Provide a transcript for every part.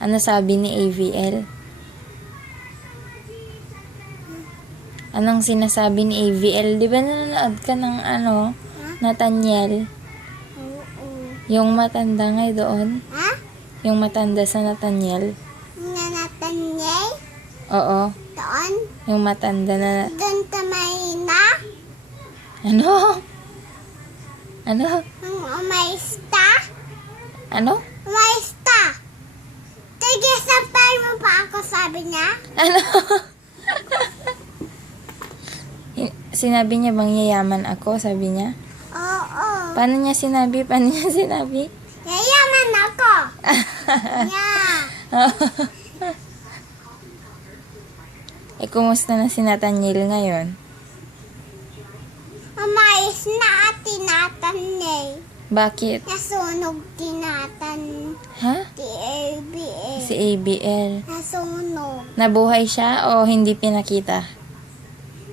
Ano sabi ni AVL? Anong sinasabi ni AVL? Di ba nanonood ka ng Nathaniel? Oo. Yung matanda nga doon? Ha? Yung matanda sa Nathaniel? Nanatanyay? Oo. Doon? Yung matanda na... Doon ka may na? Ano? Ano? Ang umaysta? Ano? Umaysta! Sige, sampay mo pa ako, sabi niya. Ano? Sinabi niya bang yayaman ako? Sabi niya. Oo. Paano niya sinabi? Paano niya sinabi? Yayaman ako. Yeah. Kumusta na si Nathaniel ngayon? Umayos na at tinatanyay. Bakit? Nasunog tinatan. Ha? TABA. Si ABL. Nasunog. Nabuhay siya o hindi pinakita?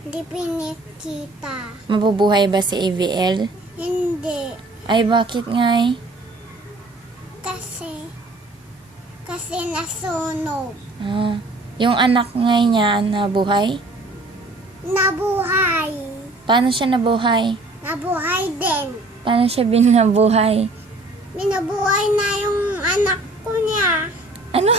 Hindi pinikita. Mabubuhay ba si AVL? Hindi. Ay, bakit nga eh? Kasi nasunog. Ah, yung anak nga niya nabuhay? Nabuhay. Paano siya nabuhay? Nabuhay din. Paano siya binabuhay? Minabuhay na yung anak ko niya. Ano?